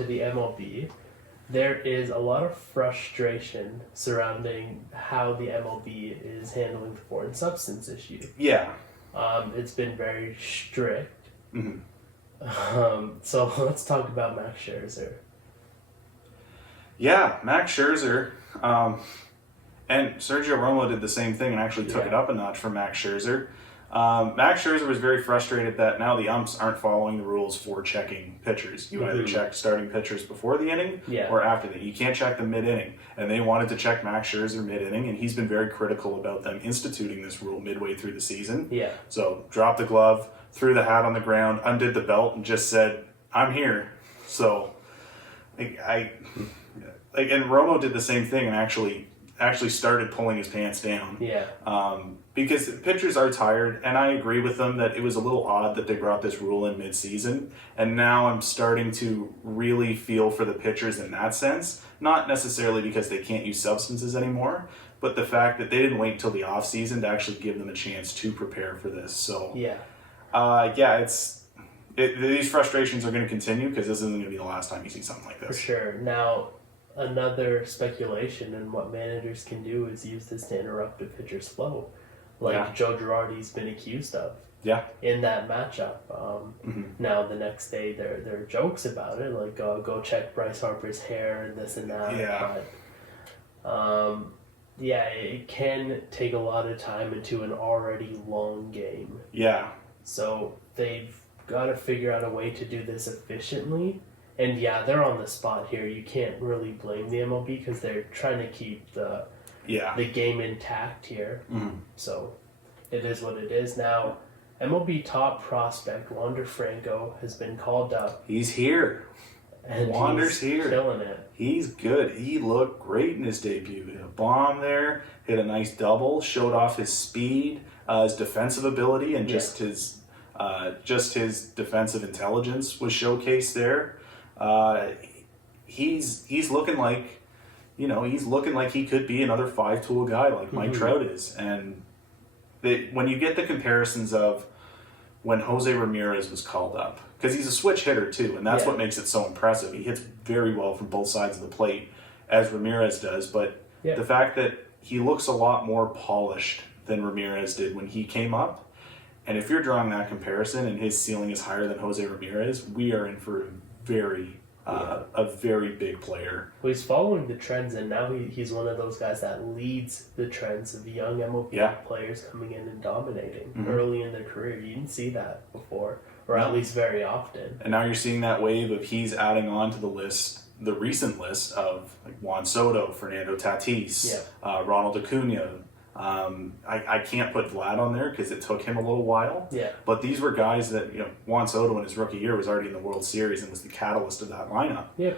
to the MLB, there is a lot of frustration surrounding how the MLB is handling the foreign substance issue. Yeah. It's been very strict. Mm-hmm. So let's talk about Max Scherzer. Yeah, Max Scherzer. And Sergio Ramo did the same thing and actually took it up a notch for Max Scherzer. Max Scherzer was very frustrated that now the umps aren't following the rules for checking pitchers. You either check starting pitchers before the inning or after the. You can't check them mid-inning. And they wanted to check Max Scherzer mid-inning, and he's been very critical about them instituting this rule midway through the season. Yeah. So dropped the glove, threw the hat on the ground, undid the belt, and just said, "I'm here." So, and Romo did the same thing and actually started pulling his pants down. Yeah. Because pitchers are tired, and I agree with them that it was a little odd that they brought this rule in mid-season, and now I'm starting to really feel for the pitchers in that sense, not necessarily because they can't use substances anymore, but the fact that they didn't wait until the off-season to actually give them a chance to prepare for this. So, these frustrations are going to continue because this isn't going to be the last time you see something like this. For sure. Now, another speculation and what managers can do is use this to interrupt a pitcher's flow, like Joe Girardi's been accused of. Yeah. In that matchup. Now the next day there are jokes about it, like go check Bryce Harper's hair and this and that. Yeah. But it can take a lot of time into an already long game. Yeah. So they've got to figure out a way to do this efficiently. And they're on the spot here. You can't really blame the MLB because they're trying to keep the game intact here. So it is what it is. Now, MLB top prospect Wander Franco has been called up. He's here. And Wander's he's here. Killing it. He's good. He looked great in his debut. Hit a bomb there, hit a nice double, showed off his speed, his defensive ability, and just his defensive intelligence was showcased there. He's looking like, he could be another 5-tool guy like Mike Trout is. And when you get the comparisons of when Jose Ramirez was called up, because he's a switch hitter too, and that's what makes it so impressive. He hits very well from both sides of the plate, as Ramirez does, but the fact that he looks a lot more polished than Ramirez did when he came up, and if you're drawing that comparison and his ceiling is higher than Jose Ramirez, we are in for a very big player. Well, he's following the trends, and now he's one of those guys that leads the trends of young MLB players coming in and dominating early in their career. You didn't see that before, or at least very often. And now you're seeing that wave of he's adding on to the list, the recent list of like Juan Soto, Fernando Tatis, Ronald Acuna. I can't put Vlad on there because it took him a little while. Yeah. But these were guys that, Juan Soto in his rookie year was already in the World Series and was the catalyst of that lineup. Yeah.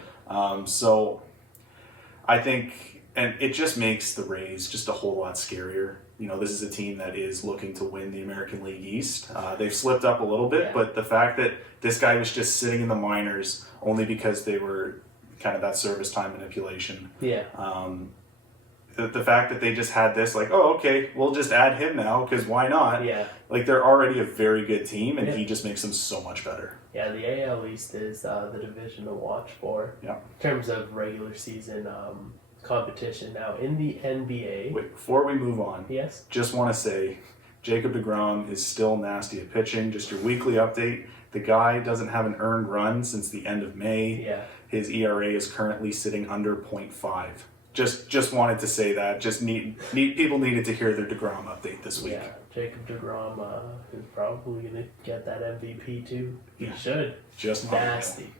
So I think, and it just makes the Rays just a whole lot scarier. This is a team that is looking to win the American League East. They've slipped up a little bit, but the fact that this guy was just sitting in the minors only because they were kind of that service time manipulation. Yeah. The fact that they just had this, like, oh, okay, we'll just add him now, because why not? Yeah. Like, they're already a very good team, and he just makes them so much better. Yeah, the AL East is the division to watch for in terms of regular season competition. Now, in the NBA... Wait, before we move on, yes, just want to say, Jacob deGrom is still nasty at pitching. Just your weekly update. The guy doesn't have an earned run since the end of May. Yeah. His ERA is currently sitting under 0.5. Just wanted to say that. Just people needed to hear their DeGrom update this week. Yeah, Jacob DeGrom is probably going to get that MVP too. He should. Just nasty.